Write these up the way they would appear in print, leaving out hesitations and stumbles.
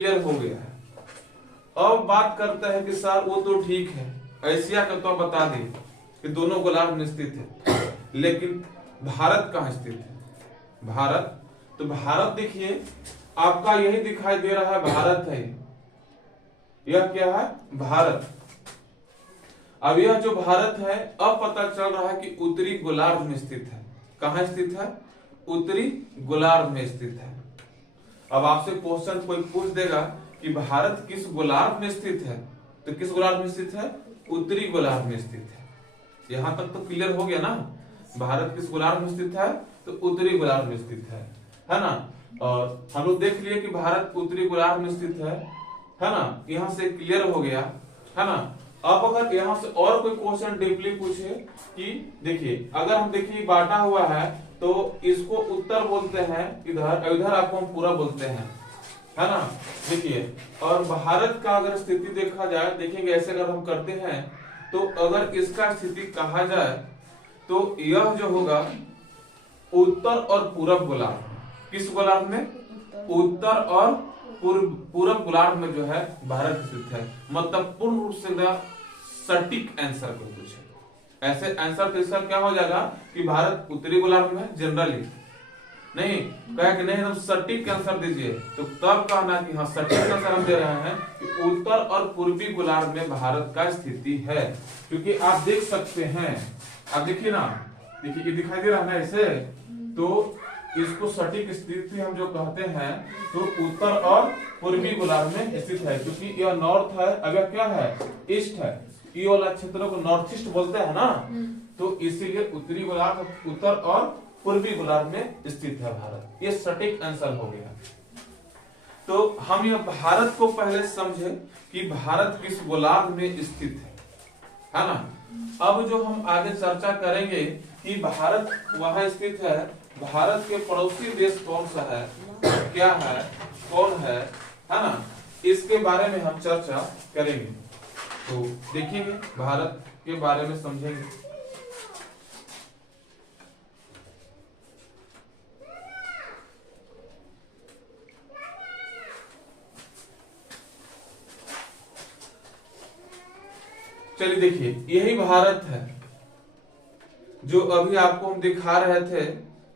Clear हो गया है। अब बात करते हैं कि सर वो तो ठीक है, एशिया का तो बता दें कि दोनों गोलार्ध में स्थित है, लेकिन भारत कहाँ स्थित है? भारत, तो भारत देखिए आपका यही दिखाई दे रहा है, भारत है। यह क्या है? भारत। अब यह जो भारत है, अब पता चल रहा है कि उत्तरी गोलार्ध में स्थित है। कहाँ स्थित है? उत्तरी गोलार्ध में स्थित है। अब आपसे क्वेश्चन कोई पूछ देगा कि भारत किस गोलार्ध में स्थित है, तो किस गोलार्ध में स्थित है? उत्तरी गोलार्ध में स्थित है। यहां तक तो क्लियर हो गया ना? भारत किस गोलार्ध में स्थित है? तो उत्तरी गोलार्ध में स्थित है ना? और हम लोग देख लिए कि भारत उत्तरी गोलार्ध में स्थित है ना? यहां से क्लियर हो गया, है ना? अब अगर यहां से और कोई क्वेश्चन डीपली पूछे कि देखिए, अगर हम देखिए बांटा हुआ है तो इसको उत्तर बोलते हैं, इधर आपको हम पूरा बोलते हैं, है ना? देखिए, और भारत का अगर स्थिति देखा जाए, देखेंगे ऐसे अगर हम करते हैं तो अगर इसका स्थिति कहा जाए तो यह जो होगा उत्तर और पूरब गोलार्ध। किस गोलार्ध में? उत्तर और पूरब गोलार्ध में जो है भारत स्थित है। मतलब पूर्ण रूप से सटीक आंसर को पूछे, ऐसे आंसर तो इसका क्या हो जाएगा कि भारत उत्तरी गोलार्ध में है जनरली, नहीं कहे कि नहीं एकदम सटीक आंसर दीजिए, तो तब कहना कि हाँ सटीक आंसर हम दे रहे हैं कि उत्तर और पूर्वी गोलार्ध में भारत का स्थिति है। क्योंकि आप देख सकते हैं, आप देखिए ना, देखिए ये दिखाई दे रहा है ना ऐसे, तो इसको सटीक स्थिति हम जो कहते हैं तो उत्तर और पूर्वी गोलार्ध में स्थित है। क्योंकि यह नॉर्थ है, अगर क्या है? ईस्ट है, ये वाला क्षेत्रों को नॉर्थ ईस्ट बोलते हैं ना, तो इसीलिए उत्तरी गोलार्ध, उत्तर और पूर्वी गोलार्ध में स्थित है भारत। ये सटीक आंसर हो गया। तो हम यह भारत को पहले समझे कि भारत किस गोलार्ध में स्थित है ना? अब जो हम आगे चर्चा करेंगे कि भारत वहां स्थित है, भारत के पड़ोसी देश कौन सा है, क्या है, कौन है ना? इसके बारे में हम चर्चा करेंगे। तो देखेंगे, भारत के बारे में समझेंगे। चलिए देखिए, यही भारत है जो अभी आपको हम दिखा रहे थे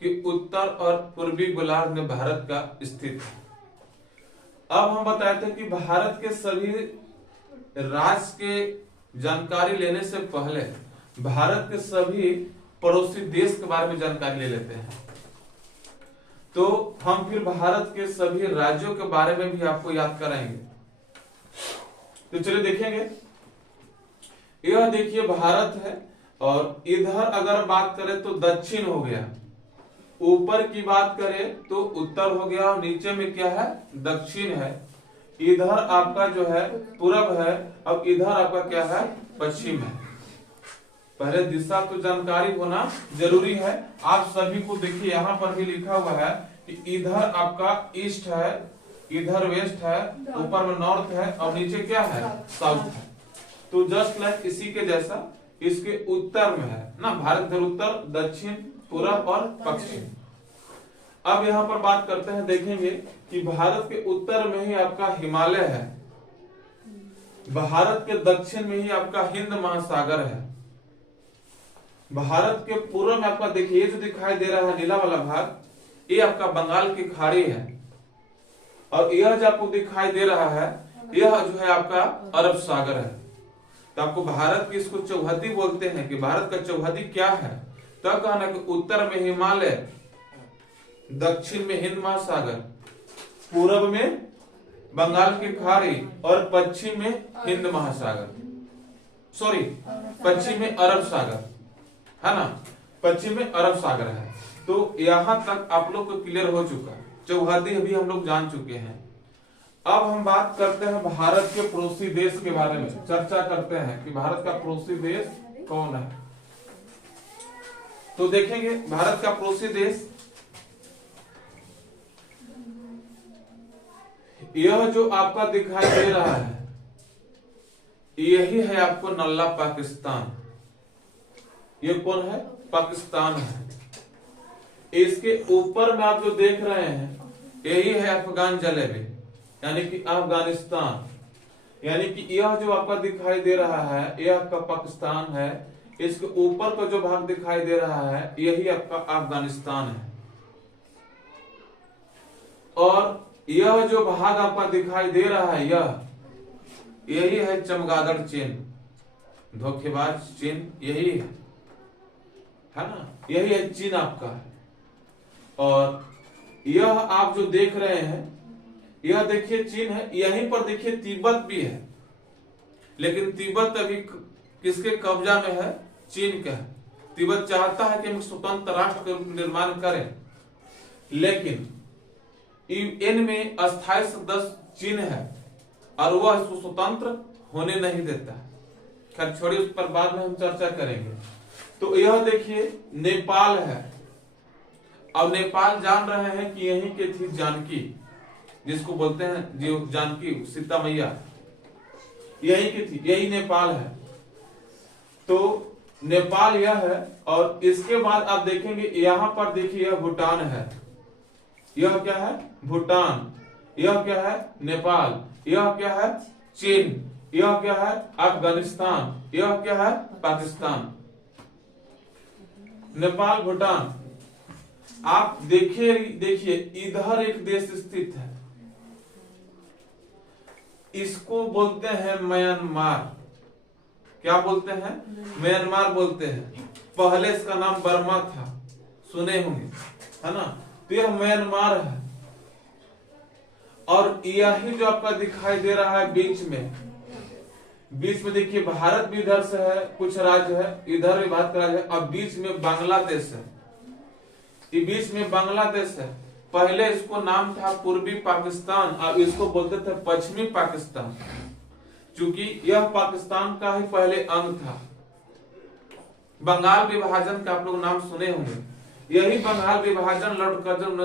कि उत्तर और पूर्वी गोलार्ध में भारत का स्थित है। अब हम बताए थे कि भारत के सभी राज्य के जानकारी लेने से पहले भारत के सभी पड़ोसी देश के बारे में जानकारी ले लेते हैं। तो हम फिर भारत के सभी राज्यों के बारे में भी आपको याद कराएंगे। तो चलिए देखेंगे, यह देखिए भारत है, और इधर अगर बात करें तो दक्षिण हो गया, ऊपर की बात करें तो उत्तर हो गया, और नीचे में क्या है? दक्षिण है। इधर आपका जो है पूरब है, अब इधर आपका क्या है? पश्चिम है। पहले दिशा तो जानकारी होना जरूरी है। आप सभी को देखिए यहाँ पर भी लिखा हुआ है कि इधर आपका ईस्ट है, इधर वेस्ट है, ऊपर में नॉर्थ है, और नीचे क्या है? साउथ है। तो जस्ट लाइक इसी के जैसा इसके उत्तर में है ना, भारत इधर उत्तर, दक्षिण, पूरब और पश्चिम। अब यहाँ पर बात करते हैं, देखेंगे कि भारत के उत्तर में ही आपका हिमालय है, भारत के दक्षिण में ही आपका हिंद महासागर है, भारत के पूर्व में आपका देखिए जो दिखाई दे रहा है नीला वाला भाग, ये आपका बंगाल की खाड़ी है, और यह जो आपको दिखाई दे रहा है यह जो है आपका अरब सागर है। तो आपको भारत की इसको चौहद्दी बोलते हैं कि भारत का चौहद्दी क्या है? तब कहना कि उत्तर में हिमालय, दक्षिण में हिंद महासागर, पूरब में बंगाल की खाड़ी, और पश्चिम में हिंद महासागर, सॉरी पश्चिम में अरब सागर, है ना? पश्चिम में अरब सागर है। तो यहां तक आप लोग को क्लियर हो चुका, चौहद्दी अभी हम लोग जान चुके हैं। अब हम बात करते हैं भारत के पड़ोसी देश के बारे में, चर्चा करते हैं कि भारत का पड़ोसी देश कौन है। तो देखेंगे भारत का पड़ोसी देश, यह जो आपका दिखाई दे रहा है यही है आपको नल्ला पाकिस्तान। ये कौन है? पाकिस्तान है। इसके ऊपर में आप जो देख रहे हैं यही है अफगान जलेबी, यानी कि अफगानिस्तान, यानी कि यह जो आपका दिखाई दे रहा है यह आपका पाकिस्तान है, इसके ऊपर का जो भाग दिखाई दे रहा है यही आपका अफगानिस्तान है, और यह जो भाग आपका दिखाई दे रहा है यही है चमगादड़ चिन्ह, धोखेबाज चिन्ह यही है ना, यही है चिन्ह आपका है। और यह आप जो देख रहे हैं यह देखिए चिन्ह है, यहीं पर देखिए तिब्बत भी है, लेकिन तिब्बत अभी किसके कब्जा में है? चीन का है। तिब्बत चाहता है कि हम स्वतंत्र राष्ट्र का निर्माण करें, लेकिन यूएन में अस्थायी सदस्य चीन है और वह इसको स्वतंत्र होने नहीं देता। खैर छोड़िए, उस पर बाद में हम चर्चा करेंगे। तो यह देखिए नेपाल है, अब नेपाल जान रहे हैं कि यहीं के थी जानकी, जिसको बोलते हैं जो जानकी सीता मैया, यही की थी, यही नेपाल है। तो नेपाल यह है, और इसके बाद आप देखेंगे यहां पर देखिए यह भूटान है, यह क्या है? भूटान, यह क्या है? नेपाल, यह क्या है? चीन, यह क्या है? अफगानिस्तान, यह क्या है? पाकिस्तान। नेपाल, भूटान, आप देखिए इधर एक देश स्थित है, इसको बोलते हैं म्यांमार। क्या बोलते हैं? म्यांमार बोलते हैं। पहले इसका नाम बर्मा था, सुने होंगे, है ना। तो यह म्यांमार है, और यही जो आपका दिखाई दे रहा है बीच में देखिए भारत भी इधर से है, कुछ राज्य है इधर भी भारत का राज्य है, अब बीच में बांग्लादेश है, ये बीच में बांग्लादेश है। पहले इसको नाम था पूर्वी पाकिस्तान, अब इसको बोलते थे पश्चिमी पाकिस्तान, क्योंकि यह पाकिस्तान का ही पहले अंग था। बंगाल विभाजन का आप लोग नाम सुने होंगे, यही बंगाल विभाजन लॉर्ड कर्जन